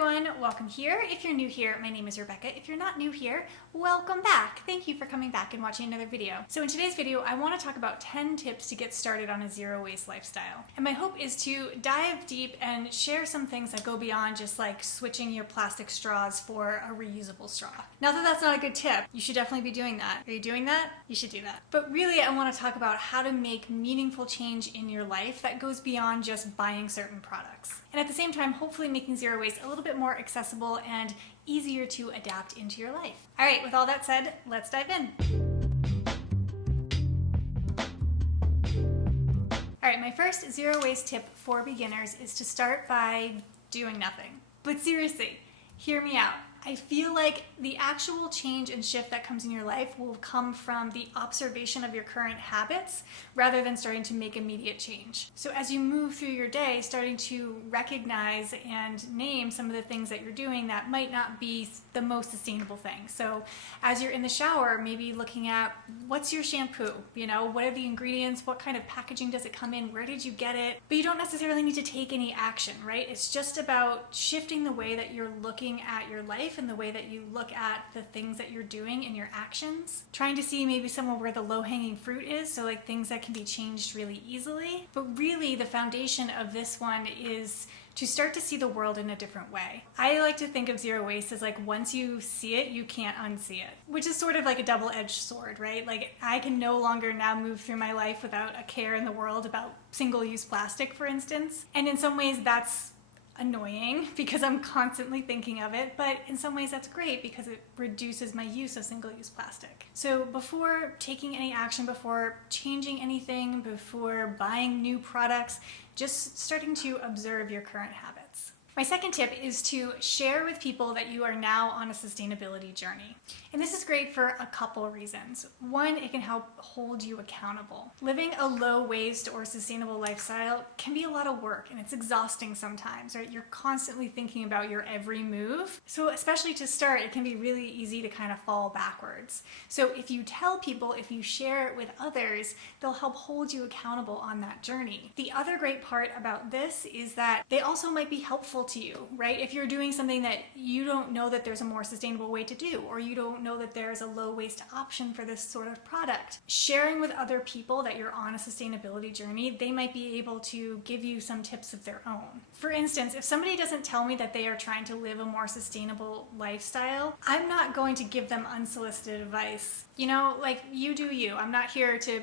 everyone, welcome here. If you're new here, my name is Rebecca. If you're not new here, welcome back. Thank you for coming back and watching another video. So in today's video, I want to talk about 10 tips to get started on a zero waste lifestyle. And my hope is to dive deep and share some things that go beyond just like switching your plastic straws for a reusable straw. Now that that's not a good tip, you should definitely be doing that. Are you doing that? You should do that. But really, I want to talk about how to make meaningful change in your life that goes beyond just buying certain products. And at the same time, hopefully making zero waste a little bit more accessible and easier to adapt into your life. All right, with all that said, let's dive in. All right, my first zero waste tip for beginners is to start by doing nothing. But seriously, hear me out. I feel like the actual change and shift that comes in your life will come from the observation of your current habits rather than starting to make immediate change. So as you move through your day, starting to recognize and name some of the things that you're doing that might not be the most sustainable thing. So as you're in the shower, maybe looking at what's your shampoo, what are the ingredients, what kind of packaging does it come in, where did you get it? But you don't necessarily need to take any action, right? It's just about shifting the way that you're looking at your life and the way that you look at the things that you're doing and your actions. Trying to see maybe somewhere where the low-hanging fruit is, so like things that can be changed really easily. But really the foundation of this one is to start to see the world in a different way. I like to think of zero waste as like once you see it, you can't unsee it, which is sort of like a double-edged sword, right? Like I can no longer now move through my life without a care in the world about single-use plastic, for instance. And in some ways that's annoying because I'm constantly thinking of it, but in some ways that's great because it reduces my use of single-use plastic. So before taking any action, before changing anything, before buying new products, just starting to observe your current habits. My second tip is to share with people that you are now on a sustainability journey. And this is great for a couple of reasons. One, it can help hold you accountable. Living a low waste or sustainable lifestyle can be a lot of work and it's exhausting sometimes, right? You're constantly thinking about your every move. So especially to start, it can be really easy to kind of fall backwards. So if you tell people, if you share it with others, they'll help hold you accountable on that journey. The other great part about this is that they also might be helpful to you, right? If you're doing something that you don't know that there's a more sustainable way to do, or you don't know that there's a low waste option for this sort of product, sharing with other people that you're on a sustainability journey, they might be able to give you some tips of their own. For instance, if somebody doesn't tell me that they are trying to live a more sustainable lifestyle, I'm not going to give them unsolicited advice. Like you do you. I'm not here to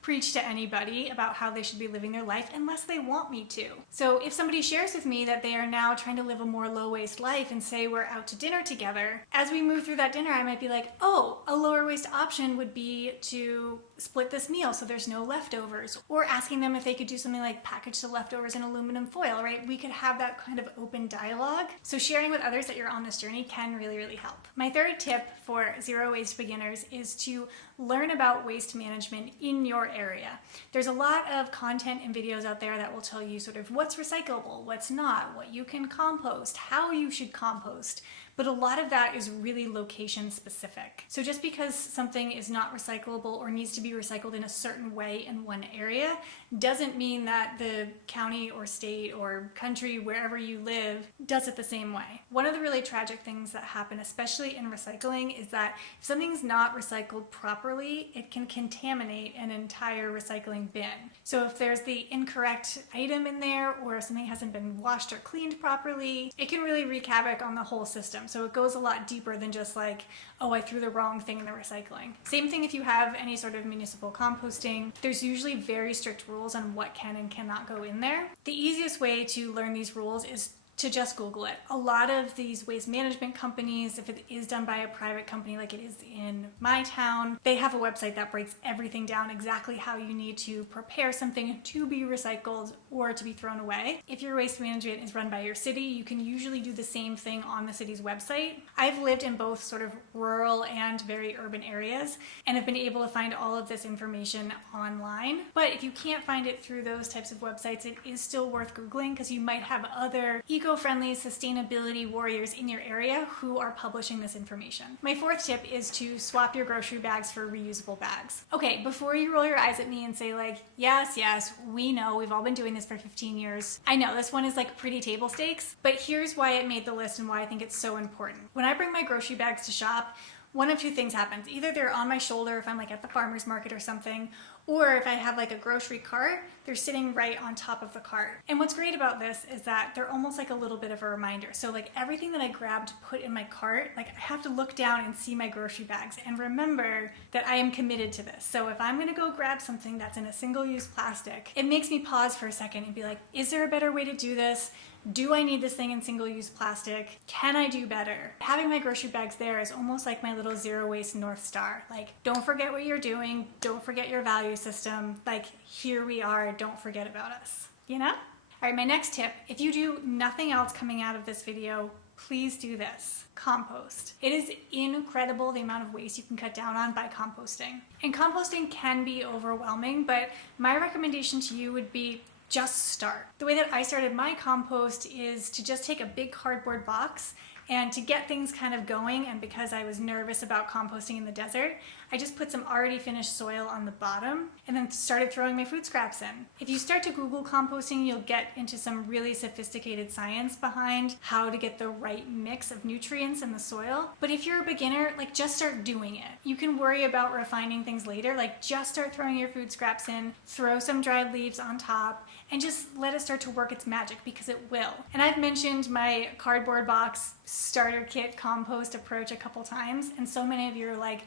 preach to anybody about how they should be living their life unless they want me to. So if somebody shares with me that they are now trying to live a more low waste life and say we're out to dinner together, as we move through that dinner I might be like, oh, a lower waste option would be to split this meal so there's no leftovers, or asking them if they could do something like package the leftovers in aluminum foil, right? We could have that kind of open dialogue. So sharing with others that you're on this journey can really, really help. My third tip for zero waste beginners is to learn about waste management in your area. There's a lot of content and videos out there that will tell you sort of what's recyclable, what's not, what you can compost, how you should compost. But a lot of that is really location specific. So just because something is not recyclable or needs to be recycled in a certain way in one area doesn't mean that the county or state or country wherever you live does it the same way. One of the really tragic things that happen, especially in recycling, is that if something's not recycled properly, it can contaminate an entire recycling bin. So if there's the incorrect item in there or something hasn't been washed or cleaned properly, it can really wreak havoc on the whole system. So it goes a lot deeper than just like, oh, I threw the wrong thing in the recycling. Same thing if you have any sort of municipal composting. There's usually very strict rules on what can and cannot go in there. The easiest way to learn these rules is to just Google it. A lot of these waste management companies, if it is done by a private company like it is in my town, they have a website that breaks everything down exactly how you need to prepare something to be recycled or to be thrown away. If your waste management is run by your city, you can usually do the same thing on the city's website. I've lived in both sort of rural and very urban areas and have been able to find all of this information online. But if you can't find it through those types of websites, it is still worth Googling because you might have other eco eco-friendly sustainability warriors in your area who are publishing this information. My fourth tip is to swap your grocery bags for reusable bags. Okay, before you roll your eyes at me and say like, yes, we know, we've all been doing this for 15 years. I know this one is like pretty table stakes, but here's why it made the list and why I think it's so important. When I bring my grocery bags to shop, one of two things happens. Either they're on my shoulder if I'm like at the farmer's market or something, or if I have like a grocery cart, they're sitting right on top of the cart. And what's great about this is that they're almost like a little bit of a reminder. So like everything that I grab to put in my cart, like I have to look down and see my grocery bags and remember that I am committed to this. So if I'm gonna go grab something that's in a single-use plastic, it makes me pause for a second and be like, is there a better way to do this? Do I need this thing in single-use plastic? Can I do better? Having my grocery bags there is almost like my little zero waste North Star. Like, don't forget what you're doing. Don't forget your value system. Like, here we are. Don't forget about us. You know? All right, my next tip, if you do nothing else coming out of this video, please do this. Compost. It is incredible the amount of waste you can cut down on by composting. And composting can be overwhelming, but my recommendation to you would be just start. The way that I started my compost is to just take a big cardboard box and to get things kind of going, and because I was nervous about composting in the desert, I just put some already finished soil on the bottom and then started throwing my food scraps in. If you start to Google composting, you'll get into some really sophisticated science behind how to get the right mix of nutrients in the soil. But if you're a beginner, like just start doing it. You can worry about refining things later, like just start throwing your food scraps in, throw some dried leaves on top, and just let it start to work its magic, because it will. And I've mentioned my cardboard box starter kit compost approach a couple times, and so many of you are like,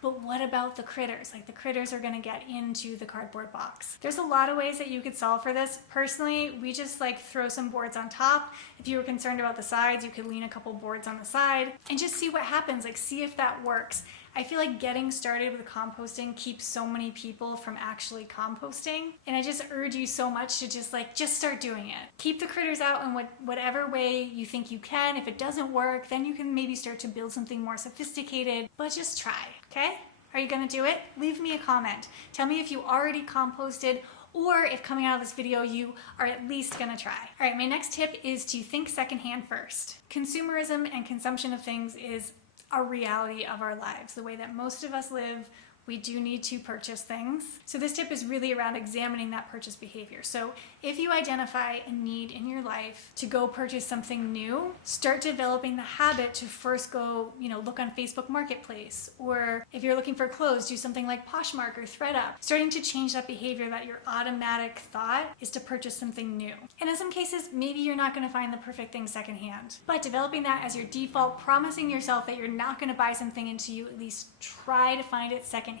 but what about the critters? Like the critters are gonna get into the cardboard box. There's a lot of ways that you could solve for this. Personally, we just like throw some boards on top. If you were concerned about the sides, you could lean a couple boards on the side and just see what happens, like see if that works. I feel like getting started with composting keeps so many people from actually composting. And I just urge you so much to just start doing it. Keep the critters out in whatever way you think you can. If it doesn't work, then you can maybe start to build something more sophisticated, but just try, okay? Are you gonna do it? Leave me a comment. Tell me if you already composted, or if coming out of this video, you are at least gonna try. All right, my next tip is to think secondhand first. Consumerism and consumption of things is a reality of our lives. The way that most of us live, we do need to purchase things. So this tip is really around examining that purchase behavior. So if you identify a need in your life to go purchase something new, start developing the habit to first go, look on Facebook Marketplace, or if you're looking for clothes, do something like Poshmark or ThredUp. Starting to change that behavior that your automatic thought is to purchase something new. And in some cases, maybe you're not gonna find the perfect thing secondhand, but developing that as your default, promising yourself that you're not gonna buy something until you at least try to find it secondhand,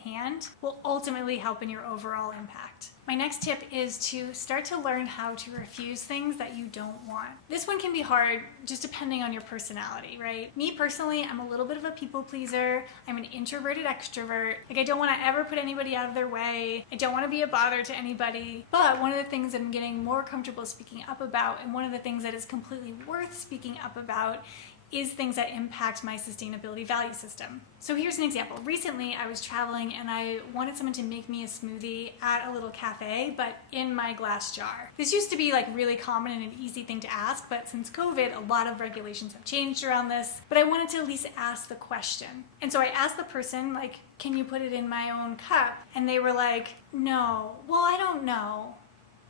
will ultimately help in your overall impact. My next tip is to start to learn how to refuse things that you don't want. This one can be hard just depending on your personality, right? Me personally, I'm a little bit of a people pleaser. I'm an introverted extrovert. Like I don't want to ever put anybody out of their way. I don't want to be a bother to anybody. But one of the things I'm getting more comfortable speaking up about, and one of the things that is completely worth speaking up about, is things that impact my sustainability value system. So here's an example. Recently I was traveling and I wanted someone to make me a smoothie at a little cafe, but in my glass jar. This used to be like really common and an easy thing to ask, but since COVID, a lot of regulations have changed around this, but I wanted to at least ask the question. And so I asked the person, like, can you put it in my own cup? And they were like, no. Well, I don't know.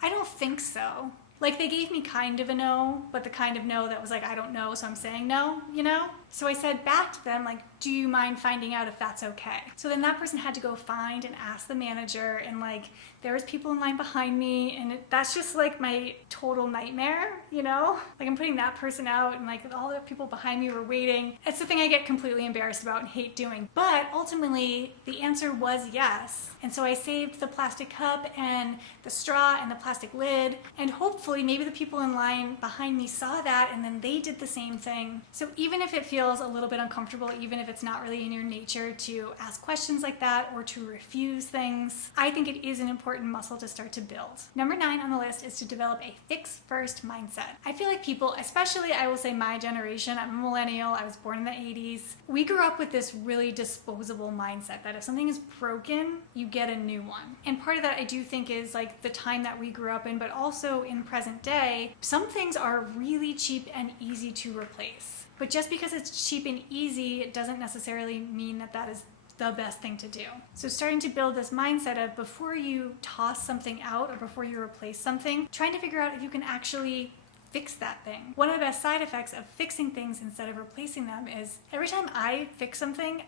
I don't think so. Like they gave me kind of a no, but the kind of no that was like, I don't know, so I'm saying no, So I said back to them, like, do you mind finding out if that's okay? So then that person had to go find and ask the manager, and like, there was people in line behind me, and that's just like my total nightmare, Like I'm putting that person out, and like all the people behind me were waiting. It's the thing I get completely embarrassed about and hate doing. But ultimately, the answer was yes. And so I saved the plastic cup and the straw and the plastic lid, and hopefully maybe the people in line behind me saw that and then they did the same thing. So even if it feels a little bit uncomfortable, even if it's not really in your nature to ask questions like that or to refuse things, I think it is an important important muscle to start to build. Number 9 on the list is to develop a fix first mindset. I feel like people, especially I will say my generation, I'm a millennial, I was born in the 80s. We grew up with this really disposable mindset that if something is broken, you get a new one. And part of that I do think is like the time that we grew up in, but also in present day, some things are really cheap and easy to replace. But just because it's cheap and easy, it doesn't necessarily mean that that is the best thing to do. So starting to build this mindset of before you toss something out or before you replace something, trying to figure out if you can actually fix that thing. One of the best side effects of fixing things instead of replacing them is every time I fix something,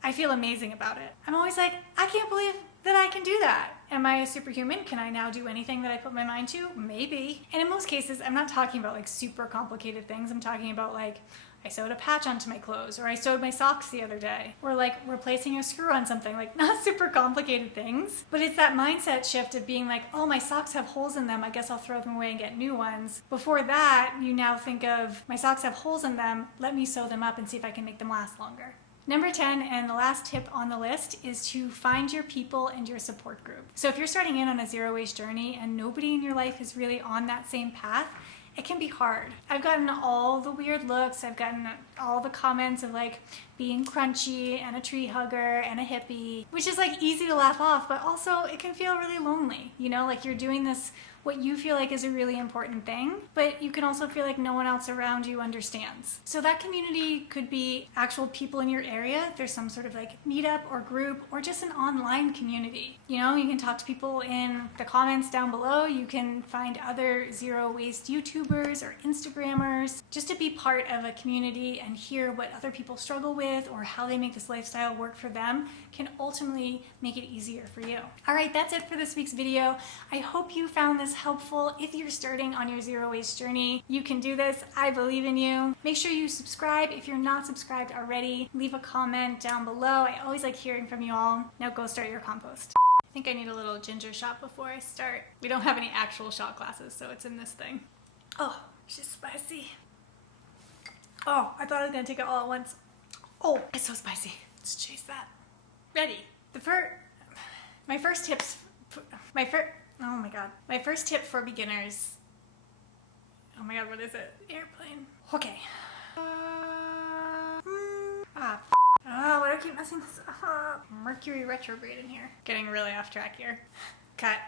I feel amazing about it. I'm always like, I can't believe that I can do that. Am I a superhuman? Can I now do anything that I put my mind to? Maybe. And in most cases, I'm not talking about like super complicated things. I'm talking about like, I sewed a patch onto my clothes, or I sewed my socks the other day, or like replacing a screw on something, like not super complicated things. But it's that mindset shift of being like, oh, my socks have holes in them, I guess I'll throw them away and get new ones. Before that, you now think of, my socks have holes in them, let me sew them up and see if I can make them last longer. Number 10, and the last tip on the list, is to find your people and your support group. So if you're starting in on a zero waste journey and nobody in your life is really on that same path, it can be hard. I've gotten all the weird looks, I've gotten all the comments of like being crunchy and a tree hugger and a hippie, which is like easy to laugh off, but also it can feel really lonely. You know, like you're doing this, what you feel like is a really important thing, but you can also feel like no one else around you understands. So that community could be actual people in your area. There's some sort of like meetup or group or just an online community. You know, you can talk to people in the comments down below. You can find other zero waste YouTubers or Instagrammers just to be part of a community and hear what other people struggle with or how they make this lifestyle work for them can ultimately make it easier for you. All right, that's it for this week's video. I hope you found this helpful. If you're starting on your zero waste journey, you can do this. I believe in you. Make sure you subscribe if you're not subscribed already. Leave a comment down below. I always like hearing from you all. Now go start your compost. I think I need a little ginger shot before I start. We don't have any actual shot glasses, so it's in this thing. Oh, she's spicy. Oh, I thought I was gonna take it all at once. Oh, it's so spicy. Let's chase that. Ready. My first tip for beginners. Oh my god, what is it? Airplane. Okay. Why do I keep messing this up? Mercury retrograde in here. Getting really off track here. Cut.